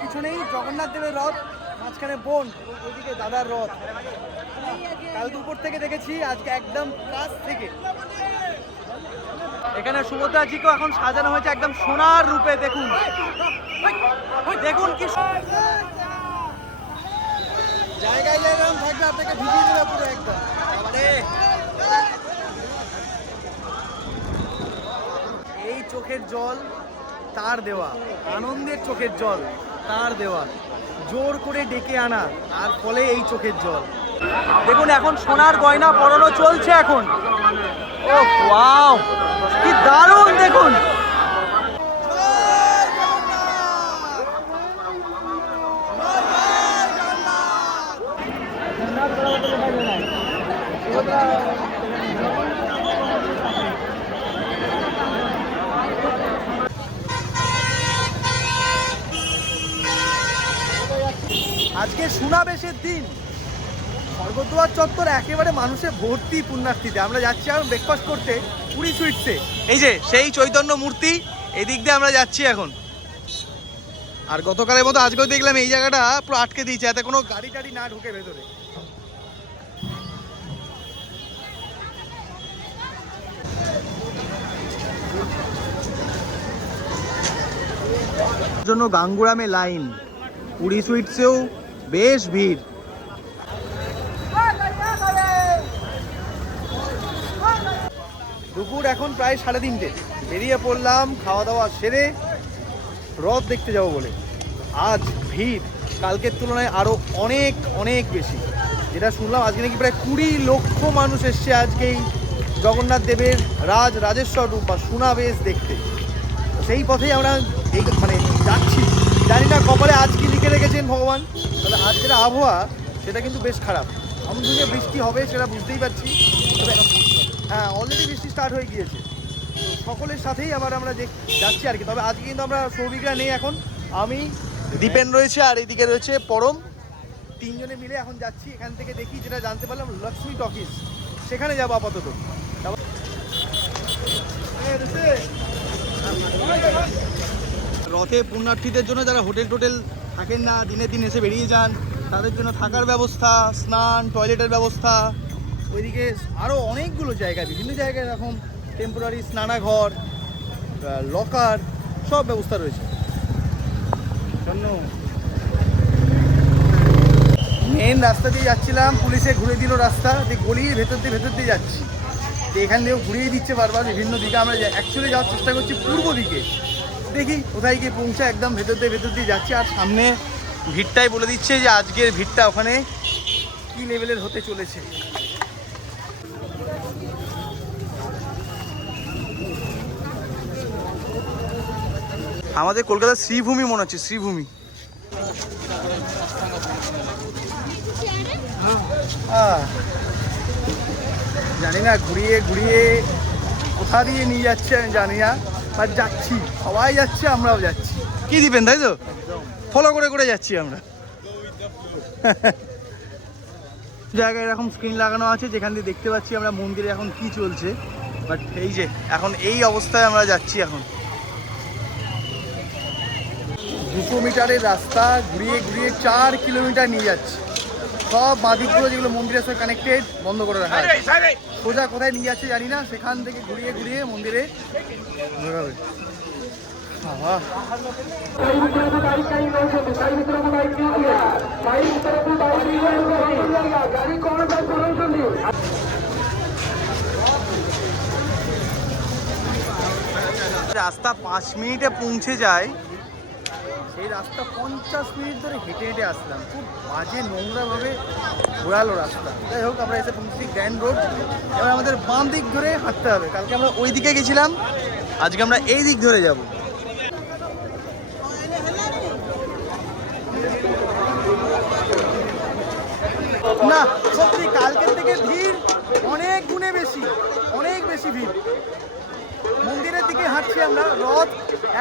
পিছনেই জগন্নাথ দেবের রথ, মাঝখানে বোন, ওইদিকে দাদার রথ। কাল দুপুর থেকে দেখেছি, আজকে একদম কাছ থেকে। এখানে সুভদ্রাজিকে এখন সাজানো হয়েছে একদম সোনার রূপে। দেখুন দেখুন কি জায়গায় এরকম থাকবে, আপনাকে ভিজিয়ে দেবে পুরো একদম। এই চোখের জল তার দেওয়া, আনন্দের চোখের জল তার দেওয়া, জোর করে ডেকে আনা, আর ফলে এই চোখের জল। দেখুন এখন সোনার গয়না পরানো চলছে এখন। ও ওয়াও, কি দারুণ! দেখুন আজকে সুনাবেশের দিন, স্বর্গদ্বার চত্বর একেবারে মানুষে ভর্তি পুণ্যার্থীতে। আমরা যাচ্ছি এখন ব্রেকফাস্ট করতে পুরী সুইটসে। এই যে সেই চৈতন্য মূর্তি, এদিক দিয়ে আমরা যাচ্ছি এখন। আর গতকালের মতো আজকেও দেখলাম এই জায়গাটা পুরো আটকে দিয়েছে, যাতে কোনো গাড়ি টাড়ি না ঢুকে ভেতরে। জন্য গাঙ্গুরামে লাইন, পুরী সুইটসেও বেশ ভিড়। দুপুর এখন প্রায় 3:30, বেরিয়ে পড়লাম খাওয়া দাওয়া সেরে রথ দেখতে যাব বলে। আজ ভিড় কালকের তুলনায় আরও অনেক অনেক বেশি। যেটা শুনলাম আজকে নাকি প্রায় 20 লক্ষ মানুষ এসছে আজকেই জগন্নাথ দেবের রাজেশ্বর রূপ বা সুনাবেশ দেখতে। সেই পথেই আমরা মানে যাচ্ছি। জানি না কপালে আজ কি লিখে রেখেছেন ভগবান, তবে আজকের আবহাওয়া সেটা কিন্তু বেশ খারাপ। এমন দিকে বৃষ্টি হবে সেটা বুঝতেই পারছি, তবে হ্যাঁ অলরেডি বৃষ্টি স্টার্ট হয়ে গিয়েছে। সকলের সাথেই আবার আমরা যাচ্ছি আর কি। তবে আজকে কিন্তু আমরা সৌভিকরা নেই এখন, আমি, দীপেন রয়েছে আর এইদিকে রয়েছে পরম, 3 জনে মিলে এখন যাচ্ছি। এখান থেকে দেখি, যেটা জানতে পারলাম লক্ষ্মী টকিজ, সেখানে যাবো আপাতত। রথে পুণ্যার্থীদের জন্য যারা হোটেল টোটেল থাকেন না, দিনের দিন এসে বেরিয়ে যান, তাদের জন্য থাকার ব্যবস্থা, স্নান, টয়লেটের ব্যবস্থা, ওইদিকে আরও অনেকগুলো জায়গা, বিভিন্ন জায়গায় এরকম টেম্পোরারি স্নানাঘর, লকার, সব ব্যবস্থা রয়েছে। জন্য মেন রাস্তা দিয়ে যাচ্ছিলাম, পুলিশে ঘুরে দিল রাস্তা, গলির ভেতর দিয়ে যাচ্ছি। তো এখান থেকেও ঘুরিয়ে দিচ্ছে বারবার বিভিন্ন দিকে। আমরা অ্যাকচুয়ালি যাওয়ার চেষ্টা করছি পূর্ব দিকে, দেখি কোথায় গিয়ে পৌঁছা। একদম ভেতর দিয়ে যাচ্ছি। আর সামনে ভিড়টাই বলে দিচ্ছে যে আজকের ভিড়টা ওখানে কী লেভেলের হতে চলেছে। আমাদের কলকাতার শ্রীভূমি মনে হচ্ছে, শ্রীভূমি। জানি না ঘুরিয়ে ঘুরিয়ে কোথা দিয়ে নিয়ে যাচ্ছে আমি জানি না, বাট যাচ্ছি, সবাই যাচ্ছে, আমরাও যাচ্ছি। কি দিবেন তাই তো, ফলো করে করে যাচ্ছি আমরা। জায়গায় এরকম স্ক্রিন লাগানো আছে যেখান দিয়ে দেখতে পাচ্ছি আমরা মন্দিরে এখন কি চলছে। বাট এই যে এখন এই অবস্থায় আমরা যাচ্ছি। এখন 200 মিটারের রাস্তা ঘুরিয়ে ঘুরিয়ে 4 কিলোমিটার নিয়ে যাচ্ছি। সব বাঁদিকগুলো যেগুলো মন্দিরের সাথে কানেক্টেড বন্ধ করে রাখা আছে। সোজা কোথায় নিয়ে যাচ্ছে জানি না, সেখান থেকে ঘুরিয়ে ঘুরিয়ে মন্দিরে ঘোরাবে। রাস্তা 5 মিনিটে পৌঁছে যায়, সেই রাস্তা 50 মিনিট ধরে হেঁটে হেঁটে আসলাম। খুব বাজে নোংরাভাবে ঘোরালো রাস্তা। যাই হোক, আমরা এসে পৌঁছি গ্র্যান্ড রোড। এবার আমাদের বাম দিক ধরে হাঁটতে হবে। কালকে আমরা ওই দিকে গেছিলাম, আজকে আমরা এই দিক ধরে যাব। না সত্যি কালকের থেকে ভিড় অনেক গুণে বেশি, অনেক বেশি ভিড়। মন্দিরের দিকে হাঁটছি আমরা, রথ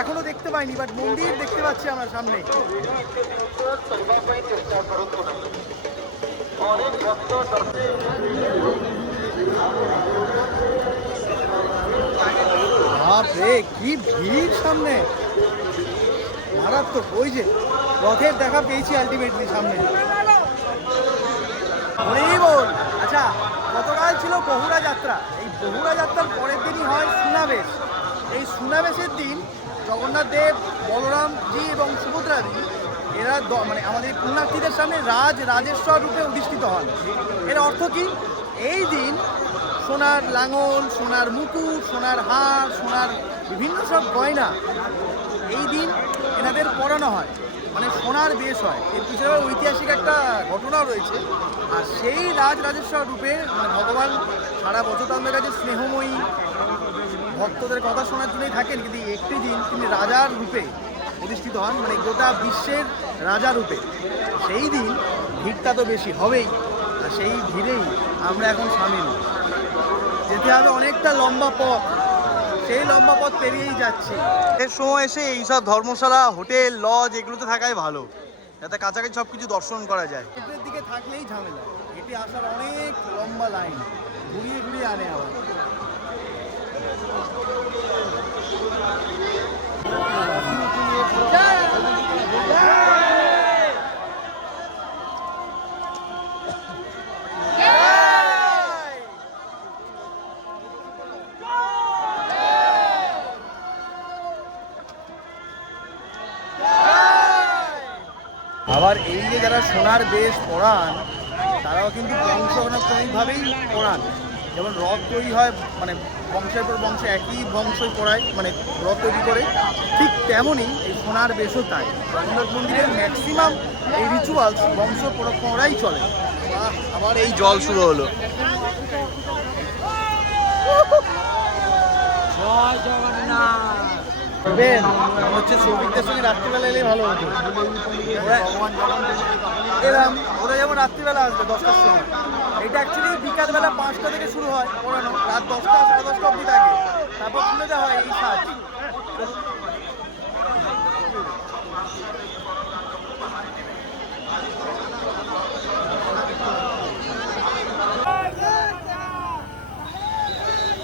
এখনো দেখতে পাইনি, বাট মন্দির দেখতে পাচ্ছি আমরা সামনে। বাপরে কি ভিড় সামনে, মারাত্মক। ওই যে রথের দেখা পেয়েছি আলটিমেটলি সামনে। হরেই বল। আচ্ছা, গতকাল ছিল বহুরা যাত্রা। এই বহুরা যাত্রার পরের দিনই হয় সুনাবেশ। এই সুনাবেশের দিন জগন্নাথ দেব, বলরামজি এবং সুভদ্রাজি এরা মানে আমাদের পুণ্যার্থীদের সামনে রাজেশ্বর রূপে অধিষ্ঠিত হন। এর অর্থ কি? এই দিন সোনার লাঙল, সোনার মুকুট, সোনার হার, সোনার বিভিন্ন সব গয়না এই দিন এনাদের পরানো হয়, মানে সোনার বেশ হয়। এর পিছনে ঐতিহাসিক একটা ঘটনাও রয়েছে। আর সেই রাজেশ্বর রূপে মানে ভগবান সারা বছর তাদের কাছে স্নেহময়ী ভক্তদের কথা শোনার জন্যই থাকেন, কিন্তু একটি দিন তিনি রাজার রূপে অধিষ্ঠিত হন, মানে গোটা বিশ্বের রাজা রূপে। সেই দিন ভিড়টা তো বেশি হবেই, আর সেই ভিড়েই আমরা এখন সামিল। যেতে হবে অনেকটা লম্বা পথ, সেই লম্বা পথ পেরিয়েই যাচ্ছি। এর সময় এসে এইসব ধর্মশালা, হোটেল, লজ এগুলোতে থাকাই ভালো, যাতে কাছাকাছি সব কিছু দর্শন করা যায়। হেঁটের দিকে থাকলেই ঝামেলা, হেঁটে আসার অনেক লম্বা লাইন, ঘুরিয়ে ঘুরিয়ে আনে আবার। আবার এই যে যারা সোনার বেশ পড়ান, তারাও কিন্তু বংশানুক্রমিকভাবেই পড়ান। যেমন রথ তৈরি হয়, মানে বংশের পর বংশে একই বংশই পড়ায়, মানে রথ তৈরি করে, ঠিক তেমনই এই সোনার বেশও তাই। জগন্নাথ মন্দিরের ম্যাক্সিমাম এই রিচুয়ালস বংশ পরম্পরাই চলে। আবার এই জল শুরু হলো। জয় জগন্নাথ। হচ্ছে শ্রমিকদের সঙ্গে রাত্রিবেলা এলেই ভালো হতো। এলাম, ওরা যেমন রাত্রিবেলা আসবে 10টার সময়। এটা অ্যাকচুয়ালি বিকালবেলা 5টা থেকে শুরু হয় পড়ানো, রাত 10টা 10:30 অবধি থাকে, তারপর খুলে দেওয়া হয় এই সাজ।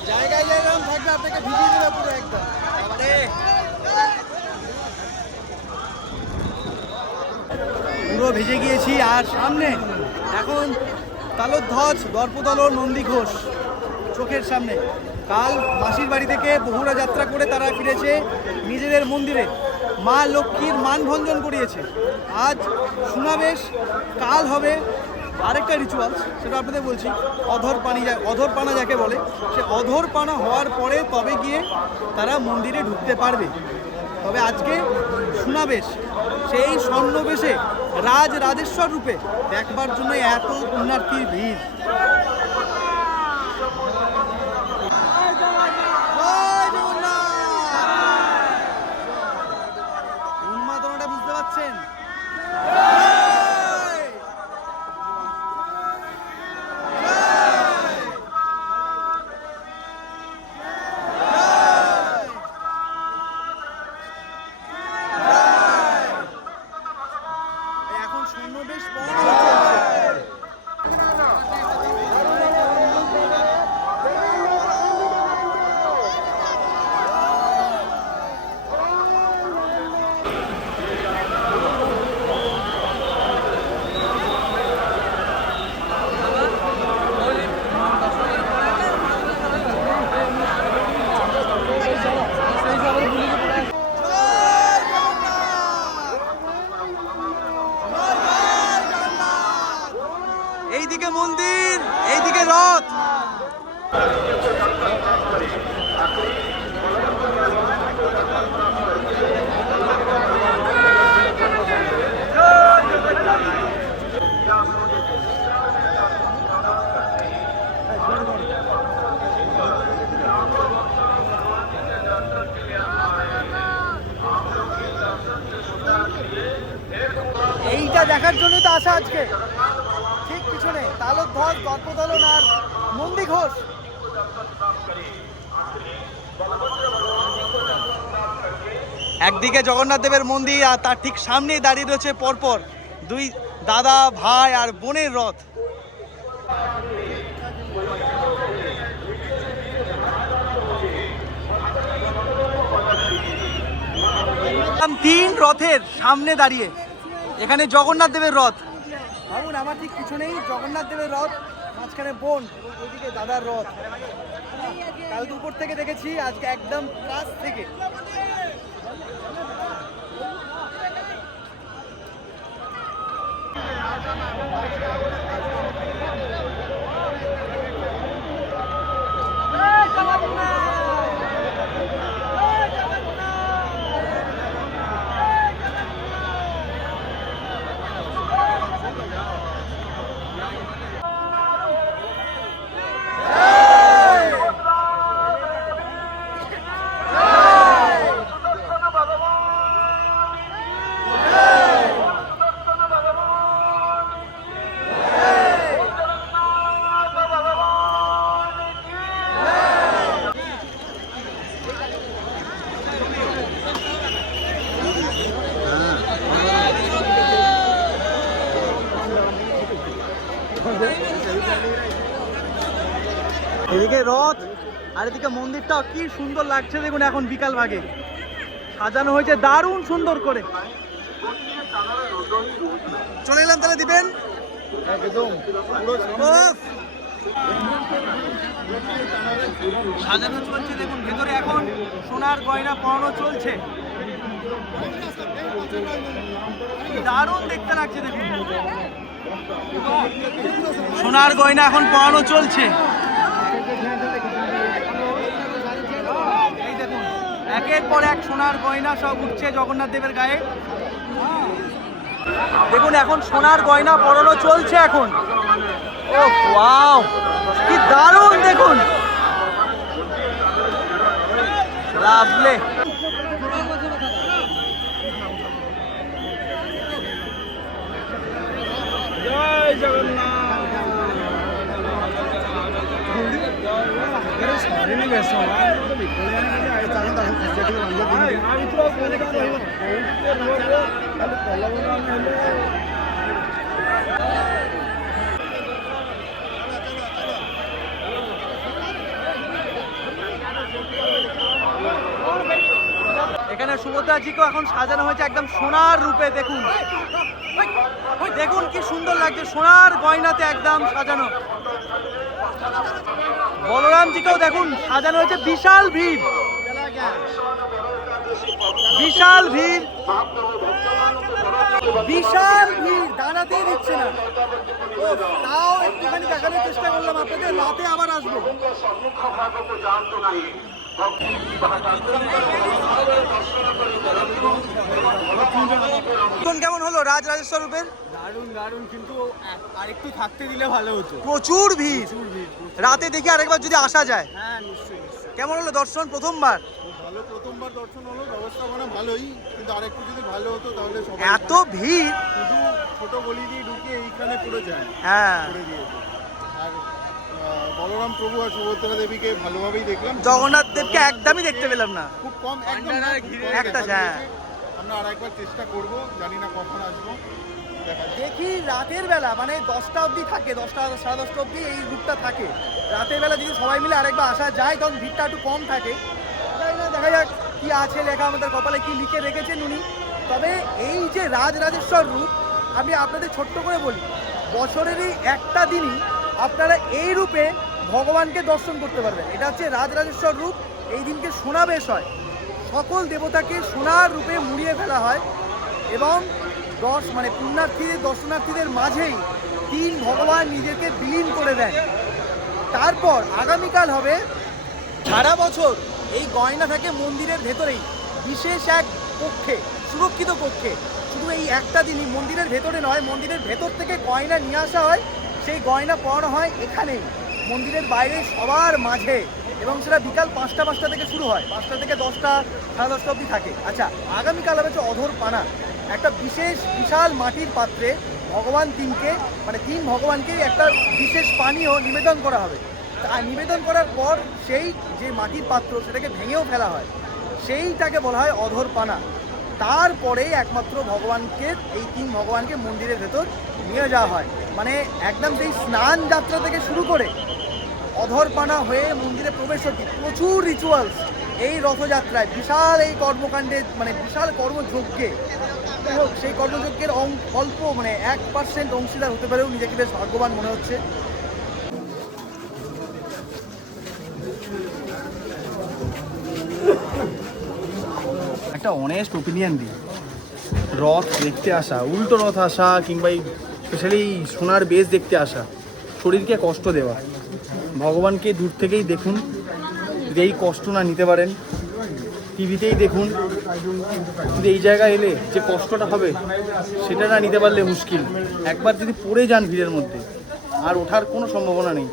জায়গায় জায়গায় থাকবে, আপনাকে ভিজিয়ে দেবে পুরো একদম। পুরো ভিজে গিয়েছি। আর সামনে এখন তালধ্বজ, দর্পদলন, নন্দী ঘোষ চোখের সামনে। কাল মাসির বাড়ি থেকে বহুরা যাত্রা করে তারা ফিরেছে নিজেদের মন্দিরে, মা লক্ষ্মীর মানভঞ্জন করিয়েছে। আজ সুনাবেশ, কাল হবে আরেকটা রিচুয়ালস, সেটা আপনাদের বলছি। অধরপানা যাকে বলে, সে অধরপানা হওয়ার পরে তবে গিয়ে তারা মন্দিরে ঢুকতে পারবে। তবে আজকে সুনাবেশ, সেই স্বর্ণবেশে রাজেশ্বর রূপে দেখবার জন্য এত পুণ্যার্থীর ভিড়। উন্মাদনাটা বুঝতে পারছেন? এইদিকে মন্দির, এইদিকে রথ। এইটা দেখার জন্যই তো আসা আজকে। ঠিক পিছনে তালধ্বজ, দর্পদলন আর নন্দী ঘোষ। একদিকে জগন্নাথ দেবের মন্দির, আর তার ঠিক সামনেই দাঁড়িয়ে রয়েছে পরপর দুই দাদা, ভাই আর বোনের রথ। তিন রথের সামনে দাঁড়িয়ে এখানে জগন্নাথ দেবের রথ, ভাবুন আমার ঠিক পিছনেই জগন্নাথ দেবের রথ, মাঝখানে বোন, ওইদিকে দাদার রথ। কাল দুপুর থেকে দেখেছি, আজকে একদম কাছ থেকে। এদিকে রথ আর এদিকে মন্দিরটা কি সুন্দর লাগছে দেখুন। এখন বিকাল ভাগে সাজানো হয়েছে দারুণ সুন্দর করে। চলে এলাম তাহলে দিবেন একদম সাজানো চলছে দেখুন। ভেতরে এখন সোনার গয়না পরানো চলছে, দারুণ দেখতে লাগছে দেখুন। সোনার গয়না এখন পরানো চলছে। এই দেখুন একের পর এক সোনার গয়না সব উঠছে জগন্নাথ দেবের গায়ে। দেখুন এখন সোনার গয়না পরানো চলছে এখন। ও ওয়াও, কি দারুণ দেখুন, লাভলি। জয় জগন্নাথ। এখানে সুভদ্রাজিকেও এখন সাজানো হয়েছে একদম সোনার রূপে। দেখুন দেখুন কি সুন্দর লাগছে, সোনার গয়নাতে একদম সাজানো। বলরামজিকেও দেখুন সাজানো হয়েছে, বিশাল ভিড়, বিশাল ভিড়, বিশাল ভিড়, দাঁড়াতেই দিচ্ছে না। তাও একটুখানি দেখানোর চেষ্টা করলাম আপনাদের, রাতে আবার আসবো। কেমন হলো রাজরাজেশ্বর রূপের? দারুণ দারুণ, কিন্তু আরেকটু থাকতে দিলে ভালো হতো। প্রচুর ভিড়, রাতে দেখি আরেকবার যদি আসা যায়। হ্যাঁ নিশ্চয়ই। কেমন হলো দর্শন প্রথমবার? ভালো, প্রথমবার দর্শন হলো, ব্যবস্থাপনা ভালোই, কিন্তু আরেকটু যদি ভালো হতো তাহলে এত ভিড়, শুধু ছোট গলি দিয়ে ঢুকে এইখানে পুরো যায়। হ্যাঁ, করে দিয়েছে। আর বলরাম প্রভু আর সুভদ্রা দেবীকে ভালোভাবেই দেখলাম, জগন্নাথ দেবকে একদমই দেখতে পেলাম না, খুব কম, একদম একটা। হ্যাঁ, আমরা আরেকবার চেষ্টা করব, জানি না কখন আসবো। দেখি রাতের বেলা মানে 10টা অবধি থাকে, 10টা সাড়ে 10টা অবধি এই রুটটা থাকে। রাতের বেলা যদি সবাই মিলে আরেকবার আসা যায় তখন ভিড়টা একটু কম থাকে। তাই না, দেখা যাক কি আছে লেখা, আমাদের কপালে কি লিখে রেখেছেন উনি। তবে এই যে রাজরাজেশ্বর রূপ, আমি আপনাদের ছোট্ট করে বলি, বছরেরই একটা দিনই আপনারা এই রূপে ভগবানকে দর্শন করতে পারবেন। এটা হচ্ছে রাজরাজেশ্বর রূপ। এই দিনকে সোনাবেশ হয়, সকল দেবতাকে সোনার রূপে মুড়িয়ে ফেলা হয় এবং পুণ্যার্থীদের, দর্শনার্থীদের মাঝেই তিন ভগবান নিজেকে বিলীন করে দেন। তারপর আগামীকাল হবে, সারা বছর এই গয়না থাকে মন্দিরের ভেতরেই, বিশেষ এক কক্ষে, সুরক্ষিত কক্ষে। শুধু এই একটা দিনই, মন্দিরের ভেতরে নয়, মন্দিরের ভেতর থেকে গয়না নিয়ে আসা হয়, সেই গয়না পরানো হয় এখানেই মন্দিরের বাইরে সবার মাঝে, এবং সেটা বিকাল 5টা থেকে শুরু হয়, 5টা থেকে 10টা সাড়ে 10টা অবধি থাকে। আচ্ছা, আগামীকাল হবে অধর পানা, একটা বিশাল মাটির পাত্রে ভগবান তিন ভগবানকে একটা বিশেষ পানীয় নিবেদন করা হবে। তা নিবেদন করার পর সেই যে মাটির পাত্র সেটাকে ভেঙেও ফেলা হয়, সেইটাকে বলা হয় অধর পানা। তারপরে একমাত্র ভগবানকে, এই তিন ভগবানকে মন্দিরের ভেতর নিয়ে যাওয়া হয়। মানে একদম সেই স্নান যাত্রা থেকে শুরু করে অধরপানা হয়ে মন্দিরে প্রবেশ অবধি প্রচুর রিচুয়ালস এই রথযাত্রায়, বিশাল এই কর্মকাণ্ডে, মানে বিশাল কর্মযজ্ঞে যাই হোক, সেই কর্মযজ্ঞের অল্প মানে 1% অংশীদার হতে পারেও নিজেকে বেশ ভাগ্যবান মনে হচ্ছে। একটা অনেস্ট ওপিনিয়ন দিই, রথ দেখতে আসা, উল্টো রথ আসা কিংবা এই স্পেশালি সোনার বেশ দেখতে আসা শরীরকে কষ্ট দেওয়া। ভগবানকে দূর থেকেই দেখুন, যদি এই কষ্ট না নিতে পারেন টিভিতেই দেখুন, কিন্তু এই জায়গায় এলে যে কষ্টটা হবে সেটা না নিতে পারলে মুশকিল। একবার যদি পড়ে যান ভিড়ের মধ্যে আর ওঠার কোনো সম্ভাবনা নেই।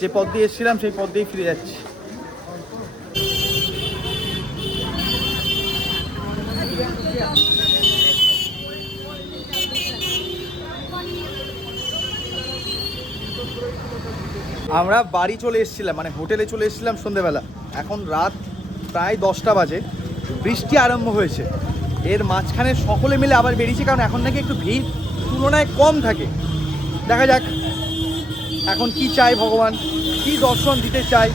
যে পথ দিয়ে এসেছিলাম সেই পথ দিয়েই ফিরে যাচ্ছি। আমরা বাড়ি চলে এসেছিলাম, মানে হোটেলে চলে এসেছিলাম সন্ধেবেলা। এখন রাত প্রায় 10টা বাজে, বৃষ্টি আরম্ভ হয়েছে। এর মাঝখানে সকলে মিলে আবার বেরিয়েছি, কারণ এখন নাকি একটু ভিড় তুলনায় কম থাকে। দেখা যাক এখন কি চাই ভগবান, কি দর্শন দিতে চাই।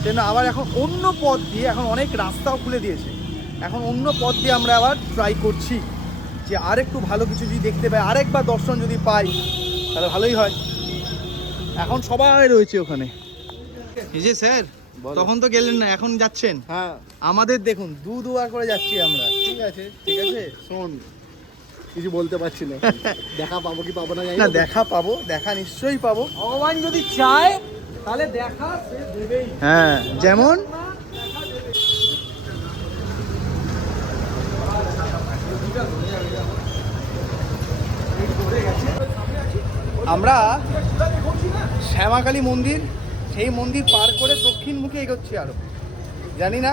সেজন্য আবার এখন অন্য পথ দিয়ে, এখন অনেক রাস্তাও খুলে দিয়েছে, এখন অন্য পথ দিয়ে আমরা আবার ট্রাই করছি যে আরেকটু ভালো কিছু যদি দেখতে পাই, আরেকবার দর্শন যদি পাই তাহলে ভালোই হয়। এখন সবাই রয়েছে ওখানে। এই যে স্যার, তখন তো গেলেন না, এখন যাচ্ছেন। হ্যাঁ, আমাদের দেখুন দুবার করে যাচ্ছি আমরা। ঠিক আছে ঠিক আছে, শোন কিছু বলতে পারছি না। দেখা পাবো কি পাবো না জানি না, না। দেখা পাবো, দেখা নিশ্চয়ই পাবো। ভগবান যদি চায় তাহলে দেখা সে দেবেই। হ্যাঁ, যেমন আমরা শ্যামাকালী মন্দির, সেই মন্দির পার করে দক্ষিণ মুখে এগোচ্ছি। আরো জানি না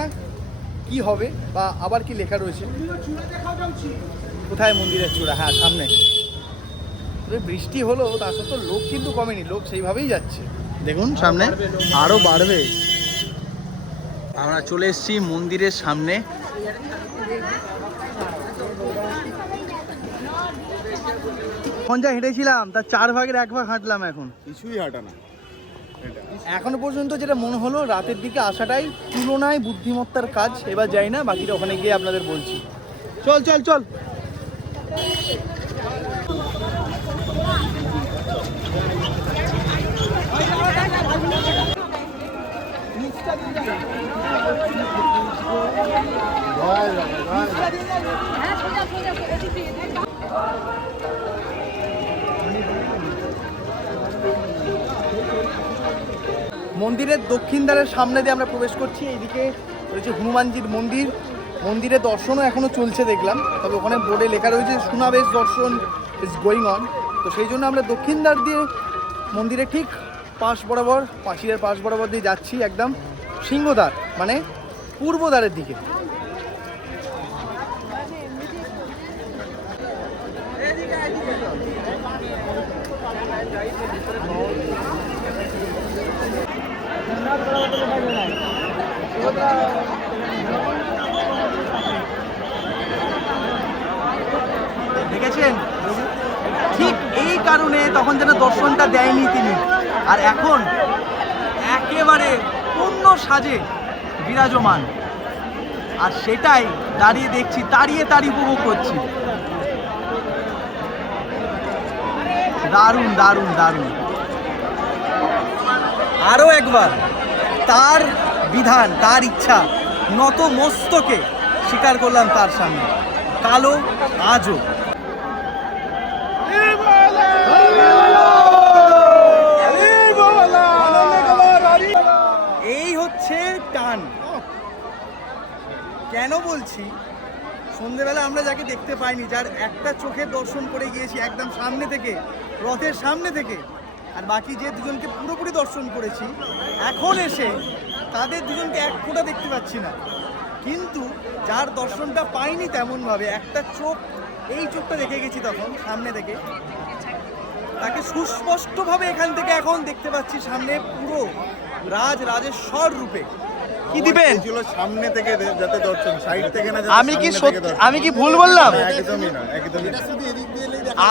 কি হবে বা আবার কি লেখা রয়েছে। কোথায় মন্দিরের চূড়া? হ্যাঁ, সামনে। তবে বৃষ্টি হলো, তা সত্ত্বেও লোক কিন্তু কমেনি, লোক সেইভাবেই যাচ্ছে। দেখুন সামনে আরো বাড়বে। আমরা চলে এসেছি মন্দিরের সামনে। এখন যা হেঁটেছিলাম তার 4 ভাগের 1 ভাগ হাঁটলাম। এখন কিছুই হাঁটা না। এখনো পর্যন্ত যেটা মনে হলো, রাতের দিকে আসাটাই তুলনায় বুদ্ধিমত্তার কাজ। এবার যাই না, বাকিটা ওখানে গিয়ে আপনাদের বলছি। চল চল চল। মন্দিরের দক্ষিণ দ্বারের সামনে দিয়ে আমরা প্রবেশ করছি। এইদিকে রয়েছে হনুমানজির মন্দির। মন্দিরের দর্শনও এখনও চলছে দেখলাম, তবে ওখানে বোর্ডে লেখা রয়েছে সুনাবেশ দর্শন ইজ গোয়িং অন। তো সেই জন্য আমরা দক্ষিণ দ্বার দিয়ে মন্দিরে ঠিক পাশ বরাবর, পাঁচিলের পাশ বরাবর দিয়ে যাচ্ছি একদম সিংহদ্বার, মানে পূর্ব দ্বারের দিকে। দেখেছেন, ঠিক এই কারণে তখন যেন দর্শনটা দেয়নি তিনি, আর এখন একেবারে পূর্ণ সাজে বিরাজমান। আর সেটাই দাঁড়িয়ে দেখছি, দাঁড়িয়ে উপভোগ করছি। দারুণ দারুণ দারুণ। আরও একবার তার বিধান, তার ইচ্ছা নত মস্তকে স্বীকার করলাম তার সামনে। কালো আজও। এই হচ্ছে টান। কেন বলছি, সন্ধেবেলা আমরা যাকে দেখতে পাইনি, যার একটা চোখের দর্শন করে গিয়েছি একদম সামনে থেকে, রথের সামনে থেকে, আর বাকি যে দুজনকে পুরোপুরি দর্শন করেছি, এখন এসে তাদের দুজনকে এক ফোঁটা দেখতে পাচ্ছি না। কিন্তু যার দর্শনটা পাইনি তেমনভাবে, একটা চোখ, এই চোখটা দেখে গেছি তখন সামনে থেকে, তাকে সুস্পষ্টভাবে এখান থেকে এখন দেখতে পাচ্ছি সামনে পুরো রাজেশ্বর রূপে। কি দিবেন? সামনে থেকে যাতে দর্শন, সাইড থেকে না। আমি কি ভুল বললাম? একদমই না, একদমই না।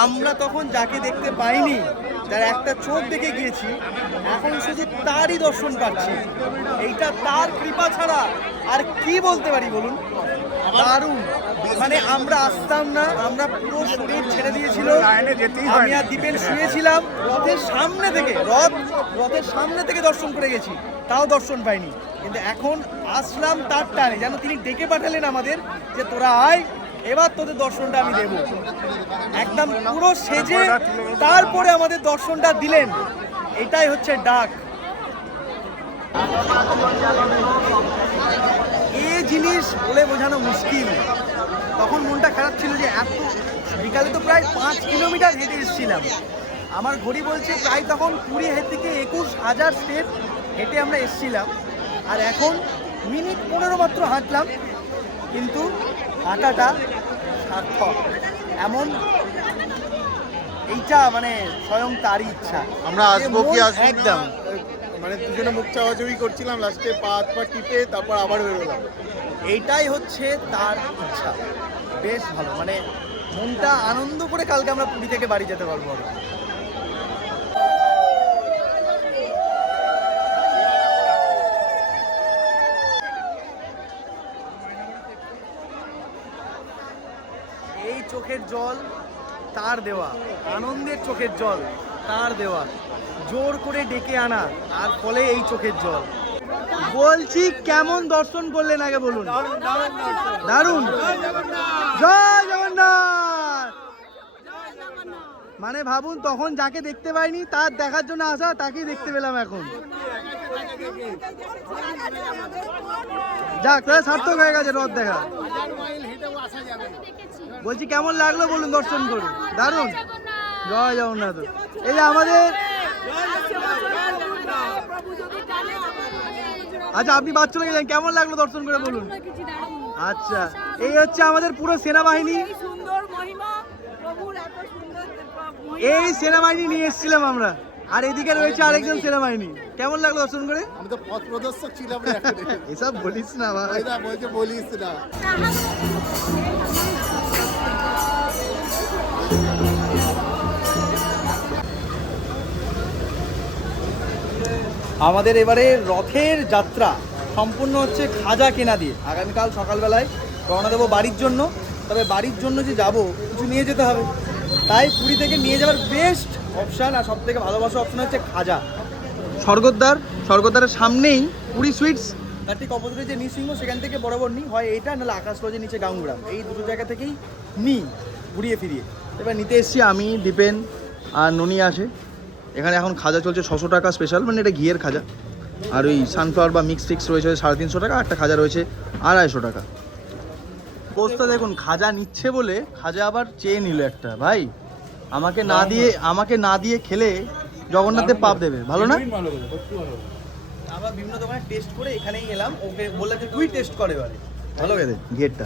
আমরা তখন যাকে দেখতে পাইনি, যার একটা চোখ দেখে গিয়েছি, এখন শুধু তারই দর্শন পাচ্ছি। এইটা তার কৃপা ছাড়া আর কি বলতে পারি বলুন? দারুণ। মানে আমরা আসতাম না, আমরা পুরো শরীর ছেড়ে দিয়েছিল। আমি আর দীপেন শুয়েছিলাম রথের সামনে থেকে, রথের সামনে থেকে দর্শন করে গেছি, তাও দর্শন পাইনি। কিন্তু এখন আসলাম তার টানে, যেন তিনি ডেকে পাঠালেন আমাদের যে তোরা আয়, এবার তোদের দর্শনটা আমি দেব। একদম পুরো সেজে তারপরে আমাদের দর্শনটা দিলেন। এটাই হচ্ছে ডাক। এই জিনিস বলে বোঝানো মুশকিল। তখন মনটা খারাপ ছিল যে এত বিকালে তো প্রায় 5 কিলোমিটার হেঁটে এসেছিলাম। আমার ঘড়ি বলছে প্রায় তখন 20 থেকে 21,000 স্টেপ হেঁটে আমরা এসেছিলাম। আর এখন মিনিট 15 মাত্র হাঁটলাম, কিন্তু হাঁটাটা সার্থক। এমন এইটা মানে স্বয়ং তারই ইচ্ছা। আমরা আসবো কি আসবো একদম মানে দুজনে মুখ চাওয়াচাওয়ি করছিলাম, লাস্টে পা টিপে তারপর আবার বেরোলাম। এইটাই হচ্ছে তার ইচ্ছা। বেশ ভালো, মানে মনটা আনন্দ করে কালকে আমরা পুরী থেকে বাড়ি যেতে পারবো। এই চোখের জল তার দেওয়া, আনন্দের চোখের জল তার দেওয়া, জোর করে ডেকে আনা, আর ফলে এই চোখের জল। বলছি কেমন দর্শন করলেন আগে বলুন। দারুণ, জয় জগন্নাথ। মানে ভাবুন, তখন যাকে দেখতে পাইনি তার দেখার জন্য আসা, তাকেই দেখতে পেলাম এখন। যাক, তাহলে সার্থক হয়ে গেছে রথ দেখা। বলছি কেমন লাগলো বলুন দর্শন করুন। দারুণ, জয় জগন্নাথ। এই যে আমাদের, আচ্ছা আপনি বাচ্চা গেলেন, কেমন লাগলো দর্শন করে বলুন। আচ্ছা, এই হচ্ছে আমাদের পুরো সেনাবাহিনী। এই সেনাবাহিনী নিয়ে এসেছিলাম আমরা, আর এদিকে রয়েছে আরেকজন সেনাবাহিনী। কেমন লাগলো দর্শন করে? আমি তো পথ প্রদর্শক ছিলাম। এসব বলিস না ভাই, বলছে বলিস না। আমাদের এবারে রথের যাত্রা সম্পূর্ণ হচ্ছে খাজা কেনা দিয়ে। আগামীকাল সকালবেলায় রওনা দেবো বাড়ির জন্য। তবে বাড়ির জন্য যে যাব, কিছু নিয়ে যেতে হবে, তাই পুরী থেকে নিয়ে যাওয়ার বেস্ট অপশান আর সবথেকে ভালোবাসা অপশান হচ্ছে খাজা। স্বর্গদ্বারের সামনেই পুরী সুইটস, তার ঠিক অপোজিটে যে নৃসিংহ, সেখান থেকে বরাবর নিই, হয় এটা নাহলে আকাশ লজের নিচে গাঙ্গুরাম, এই দুটো জায়গা থেকেই নিই ঘুরিয়ে ফিরিয়ে। এবার নিতে এসেছি আমি, দীপেন আর ননি আছে। এখানে এখন খাজা চলছে 600 টাকা স্পেশাল, মানে এটা ঘিয়ের খাজা। আর ওই সানফ্লাওয়ার বা মিক্স ফিক্স রয়েছে 350 টাকা, একটা খাজা রয়েছে 250 টাকা। অবস্থা দেখুন, খাজা নিচ্ছে বলে খাজা আবার চেয়ে নিল একটা। ভাই আমাকে না দিয়ে খেলে জগন্নাথের পাপ দেবে, ভালো না? আমরা বিভিন্ন দোকানে টেস্ট করে এখানেই এলাম, ওকে বললাম যে তুই টেস্ট করে, এবারে ভালো খেতে ঘিয়েরটা।